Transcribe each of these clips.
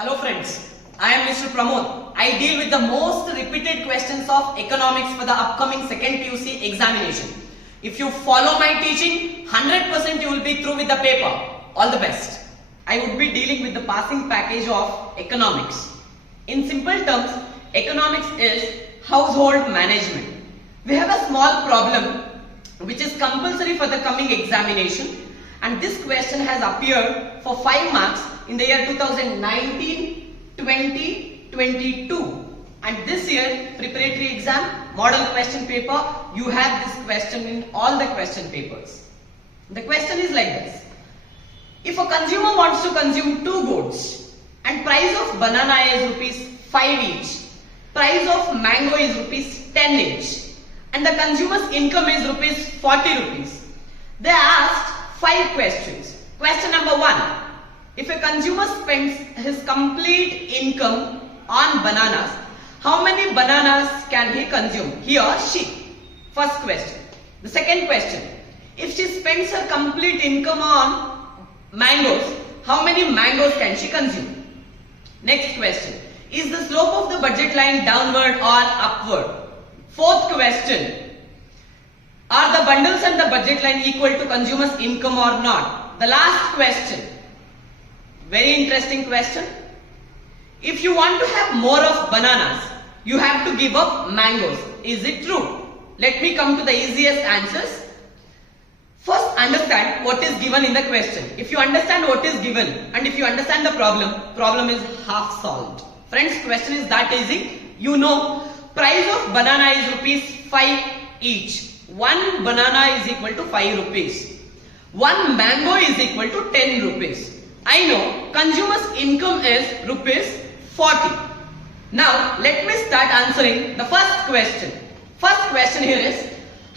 Hello friends, I am Mr. Pramod. I deal with the most repeated questions of economics for the upcoming second PUC examination. If you follow my teaching, 100% you will be through with the paper. All the best. I would be dealing with the passing package of economics. In simple terms, economics is household management. We have a small problem which is compulsory for the coming examination, and this question has appeared for 5 marks in the year 2019, 20, 22, and this year preparatory exam model question paper, you have this question in all the question papers. The question is like this: if a consumer wants to consume 2 goods and price of banana is ₹5 each, price of mango is ₹10 each, and the consumer's income is ₹40, they asked 5 questions. Question number 1: if a consumer spends his complete income on bananas, how many bananas can he consume, he or she? First question. The second question: if she spends her complete income on mangoes, how many mangoes can she consume? Next question: is the slope of the budget line downward or upward? Fourth question: are the bundles and the budget line equal to consumer's income or not? The last question, very interesting question. If you want to have more of bananas, you have to give up mangoes. Is it true? Let me come to the easiest answers. First, understand what is given in the question. If you understand what is given and if you understand the problem is half solved. Friends, question is that easy. You know, price of banana is ₹5 each. 1 banana is equal to ₹5. 1 mango is equal to ₹10. I know consumer's income is ₹40. Now let me start answering the first question. First question here is: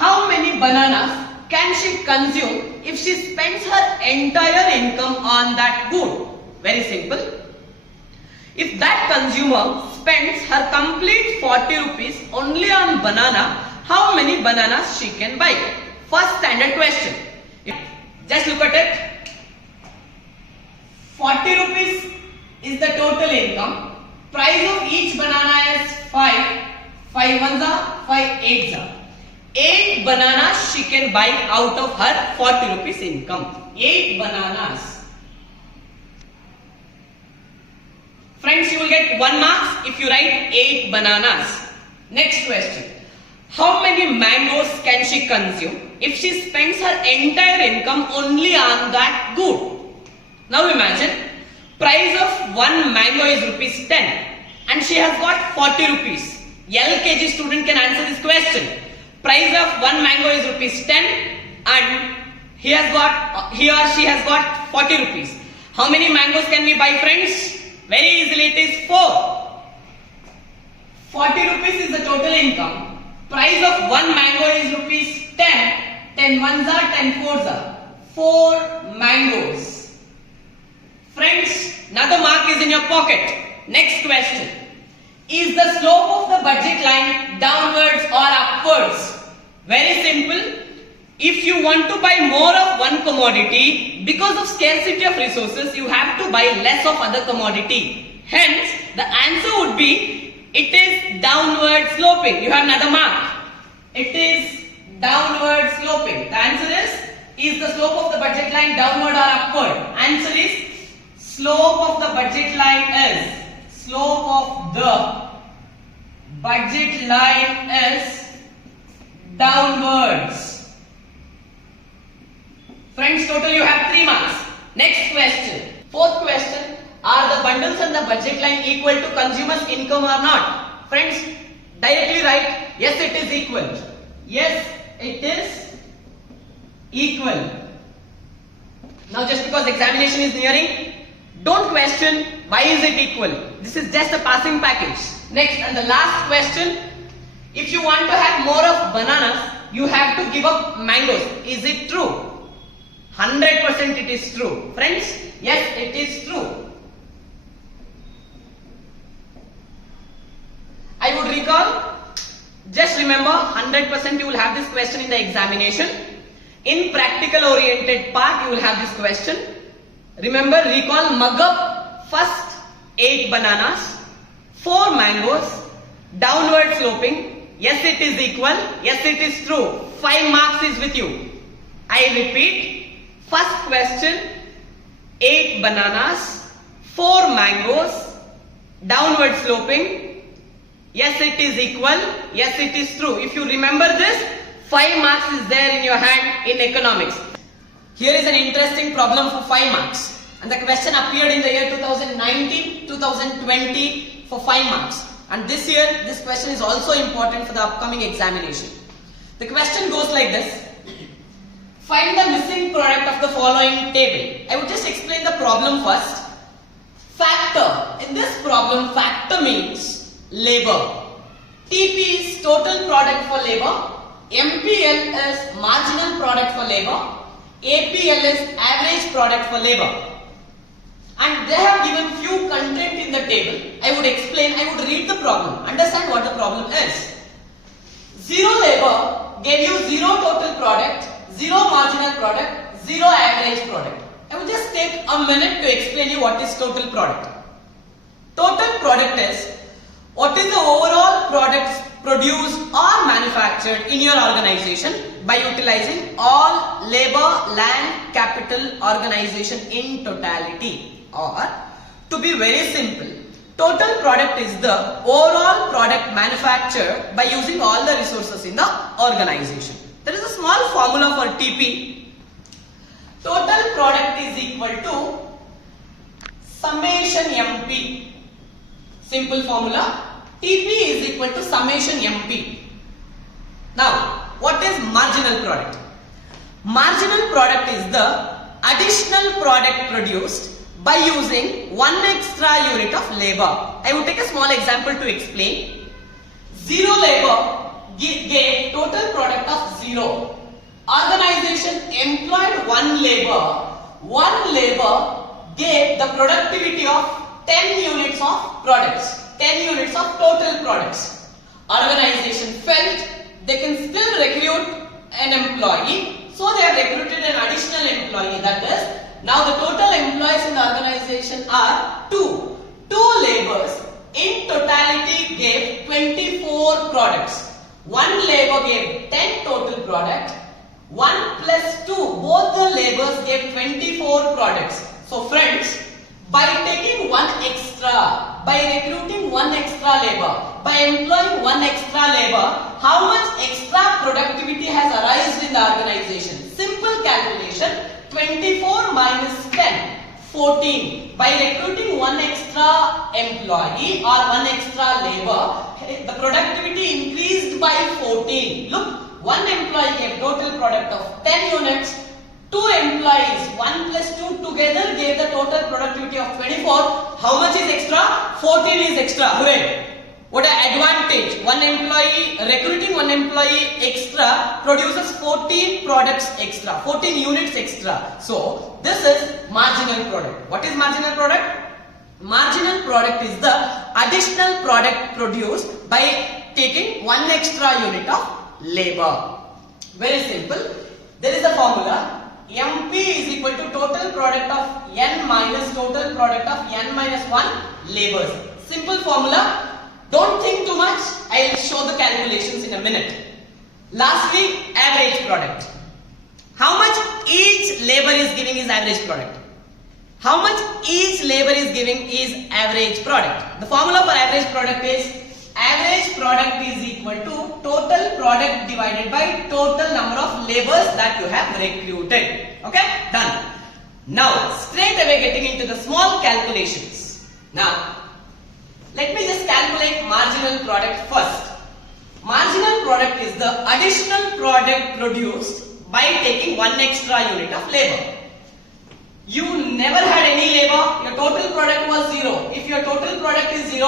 how many bananas can she consume if she spends her entire income on that good? Very simple. If that consumer spends her complete ₹40 only on banana, how many bananas she can buy? First standard question. Just look at it. ₹40 is the total income. Price of each banana is 5. 5 ones are 5 eights are. 8 bananas she can buy out of her ₹40 income. 8 bananas. Friends, you will get 1 mark if you write 8 bananas. Next question. How many mangoes can she consume if she spends her entire income only on that good? Now imagine, price of 1 mango is ₹10 and she has got ₹40. LKG student can answer this question. Price of 1 mango is ₹10 and he or she has got ₹40. How many mangoes can we buy, friends? Very easily, it is 4. ₹40 is the total income. Price of 1 mango is ₹10. 10 ones are, 10 fours are. 4 mangoes. Friends, another mark is in your pocket. Next question. Is the slope of the budget line downwards or upwards? Very simple. If you want to buy more of one commodity, because of scarcity of resources, you have to buy less of other commodity. Hence, the answer would be, it is downward sloping. You have another mark. It is downward sloping. The answer is the slope of the budget line downward or upward? Answer is, slope of the budget line is downwards. Friends, total you have 3 marks. Next question. Fourth question. Are the bundles and the budget line equal to consumer's income or not? Friends, directly write, yes, it is equal. Yes, it is equal. Now just because examination is nearing, don't question why is it equal. This is just a passing package. Next and the last question. If you want to have more of bananas, you have to give up mangoes. Is it true? 100% it is true. Friends, yes, it is true. I would recall, just remember, 100% you will have this question in the examination. In practical oriented part, you will have this question. Remember, recall, mug up first 8 bananas, 4 mangoes, downward sloping. Yes, it is equal. Yes, it is true. 5 marks is with you. I repeat. First question, 8 bananas, 4 mangoes, downward sloping. Yes, it is equal. Yes, it is true. If you remember this, 5 marks is there in your hand in economics. Here is an interesting problem for 5 marks. And the question appeared in the year 2019, 2020 for 5 marks. And this year, this question is also important for the upcoming examination. The question goes like this. Find the missing product of the following table. I would just explain the problem first. Factor. In this problem, factor means labor. TP is total product for labor. MPL is marginal product for labor. APL is average product for labor. And they have given few content in the table. I would explain, I would read the problem. Understand what the problem is. Zero labor gave you zero total product, zero marginal product, zero average product. I will just take a minute to explain you what is total product. Total product is what is the overall products produced or manufactured in your organization by utilizing all labor, land, capital, organization in totality. Or to be very simple, total product is the overall product manufactured by using all the resources in the organization. There is a small formula for TP. Total product is equal to summation MP. Simple formula. TP is equal to summation MP. Now, what is marginal product? Marginal product is the additional product produced by using one extra unit of labor. I will take a small example to explain. Zero labor gave total product of zero. Organization employed one labor. One labor gave the productivity of 10 units of products. 10 units of total products. Organization felt they can still recruit an employee, so they have recruited an additional employee. That is, now the total employees in the organization are 2. 2 laborers in totality gave 24 products. 1 labor gave 10 total product. 1 plus 2, both the laborers gave 24 products. So friends, by taking one extra, by recruiting one extra labor, by employing one extra labor, how much extra productivity has arisen in the organization? Simple calculation. 24 minus 10, 14. By recruiting one extra employee or one extra labor, the productivity increased by 14. Look, one employee gave total product of 10 units. 2 employees, 1 plus 2 together gave the total productivity of 24. How much is extra? 14 is extra. Hooray! What an advantage. One employee, recruiting one employee extra produces 14 products extra, 14 units extra. So, this is marginal product. What is marginal product? Marginal product is the additional product produced by taking one extra unit of labor. Very simple. There is a formula. MP is equal to total product of N minus total product of N minus 1 labors. Simple formula. Don't think too much. I will show the calculations in a minute. Lastly, average product. How much each labor is giving is average product? How much each labor is giving is average product? The formula for average product is average product is equal to total product divided by total number of labors that you have recruited. Okay? Done. Now, straight away getting into the small calculations. Now, let me just calculate marginal product first. Marginal product is the additional product produced by taking one extra unit of labor. You never had any labor, your total product was 0. If your total product is 0,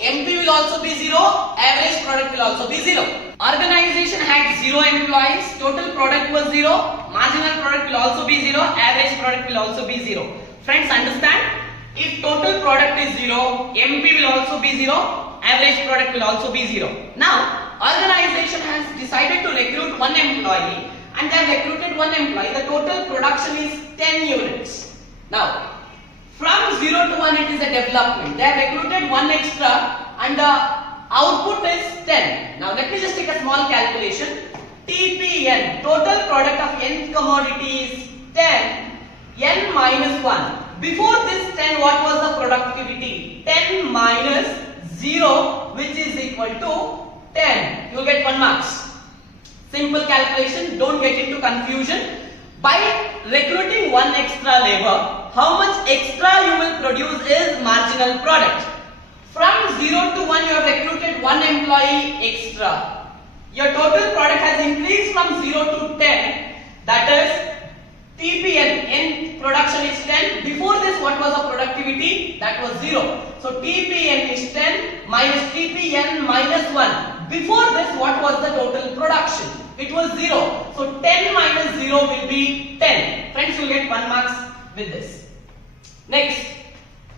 MP will also be 0, average product will also be 0. Organization had 0 employees, total product was 0, marginal product will also be 0, average product will also be 0. Friends, understand? If total product is 0, MP will also be 0, average product will also be 0. Now, organization has decided to recruit one employee and they have recruited one employee. The total production is 10 units. Now, From 0 to 1 it is a development. They have recruited 1 extra and the output is 10. Now let me just take a small calculation. TPN, total product of nth commodity is 10, n minus 1. Before this 10, what was the productivity? 10 minus 0, which is equal to 10. You will get 1 marks. Simple calculation, don't get into confusion. By recruiting 1 extra labor, how much extra you will produce is marginal product. From 0 to 1, you have recruited 1 employee extra. Your total product has increased from 0 to 10. That is TPN, in production is 10. Before this, what was the productivity? That was 0. So TPN is 10 minus TPN minus 1. Before this, what was the total production? It was 0. So 10 minus 0 will be 10. Friends, you will get 1 marks with this. Next,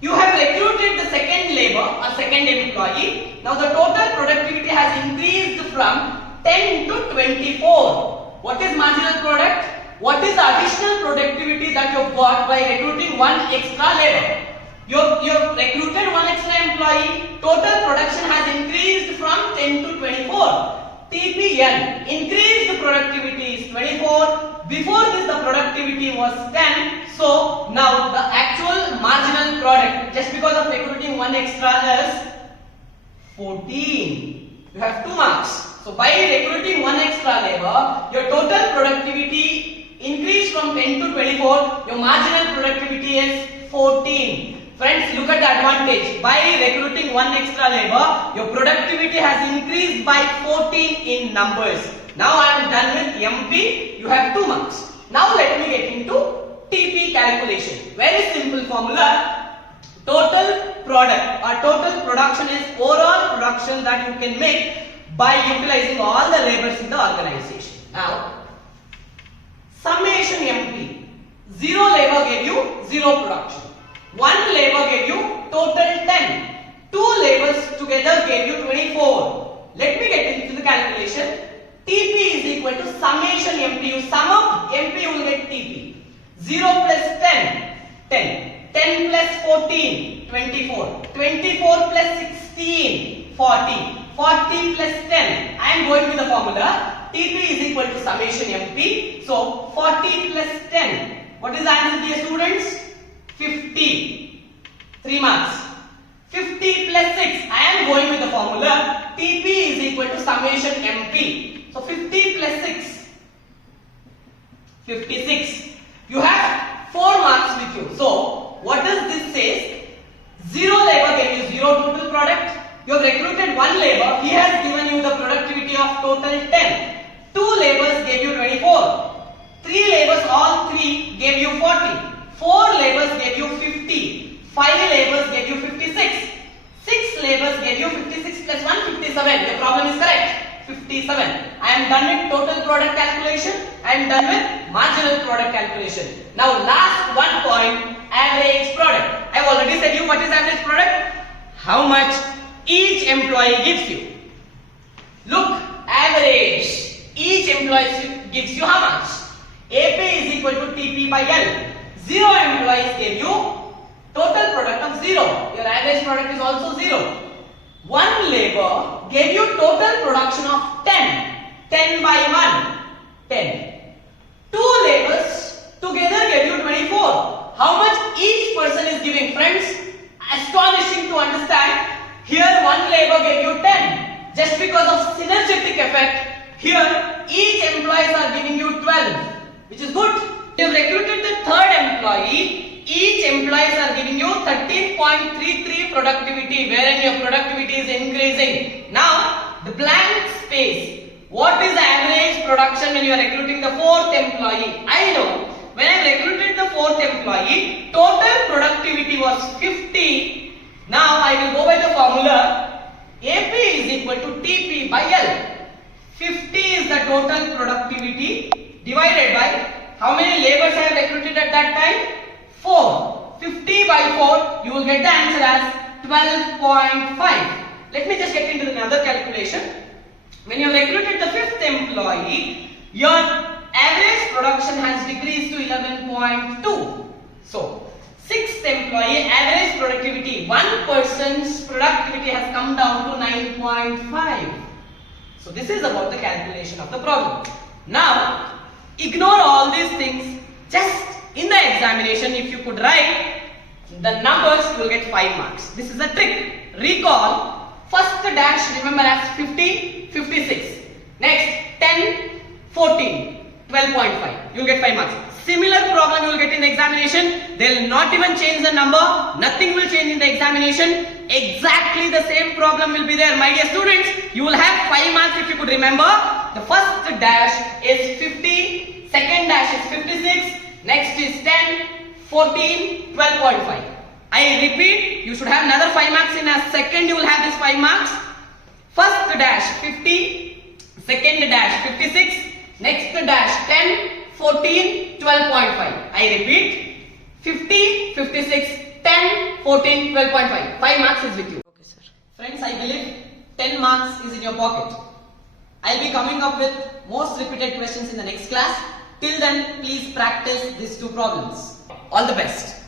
you have recruited the second labor, a second employee. Now the total productivity has increased from 10 to 24. What is marginal product? What is the additional productivity that you have got by recruiting 1 extra labor? You have recruited 1 extra employee. Total production has increased from 10 to 24. TPN, increased productivity is 24. Before this, the productivity was 10. So now the actual marginal product, just because of recruiting 1 extra, is 14. You have 2 marks. So by recruiting 1 extra labor, your total productivity increased from 10 to 24. Your marginal productivity is 14. Friends, look at the advantage. By recruiting 1 extra labor, your productivity has increased by 14 in numbers. Now I am done with MP. You have 2 marks. Now let me get into TP calculation. Very simple formula. Total product or total production is overall production that you can make by utilizing all the labors in the organization. Now, summation MP. 0 labor gave you 0 production. 1 labor gave you total 10. 2 labors together gave you 24. Let me get into the calculation. TP is equal to summation MP. You sum up MP, you will get TP. 0 plus 10, 10. 10 plus 14, 24. 24 plus 16, 40. 40 plus 10. I am going with the formula. TP is equal to summation MP. So 40 plus 10. What is the answer, dear students? 50. 3 marks. 50 plus 6. I am going with the formula. TP is equal to summation MP. So 50 plus 6. 56. You have 4 marks with you. So what does this say? 0 labor gave you 0 total product. You have recruited 1 labor. He has given you the productivity of total 10. 2 labors gave you 24. 3 labors, all 3 gave you 40. 4 labors gave you 50. 5 labors gave you 56. 6 labors gave you 56 plus 1, 57. Your problem is correct. 57. I am done with total product calculation. I am done with marginal product calculation. Now last one point, average product. I have already said you what is average product. How much each employee gives you. Look, average. Each employee gives you how much? AP is equal to TP by L. 0 employees gave you total product of 0. Your average product is also 0. 1 labor gave you total production of 10. 10 by 1, 10. 2 labors together gave you 24. How much each person is giving? Friends, astonishing to understand. Here 1 labor gave you 10. Just because of synergetic effect, here each employees are giving you 12, which is good. You have recruited the 3rd employee. Each employees are giving you 13.33 productivity, wherein your productivity is increasing. Now the blank space. What is the average production when you are recruiting the 4th employee? I know when I recruited the 4th employee, total productivity was 50. Now I will go by the formula. AP is equal to TP by L. 50 is the total productivity divided by how many labors I have recruited at that time? 4. 50 by 4, you will get the answer as 12.5. Let me just get into another calculation. When you have recruited the 5th employee, your average production has decreased to 11.2. So Sixth employee, average productivity. One person's productivity has come down to 9.5. So this is about the calculation of the problem. Now, ignore all these things. Just in the examination, if you could write the numbers, you will get 5 marks. This is a trick. Recall, first dash remember as 50, 56. Next, 10, 14, 12.5. You will get 5 marks. Similar problem you will get in the examination. They will not even change the number. Nothing will change in the examination. Exactly the same problem will be there. My dear students, you will have 5 marks if you could remember. The first dash is 50, second dash is 56, next is 10, 14, 12.5. I repeat, you should have another 5 marks in a second. You will have this 5 marks. First dash 50, second dash 56, next dash 10, 14, 12.5. I repeat, 50, 56, 10, 14, 12.5. 5 marks is with you. Okay, sir. Friends, I believe 10 marks is in your pocket. I'll be coming up with most repeated questions in the next class. Till then, please practice these 2 problems. All the best.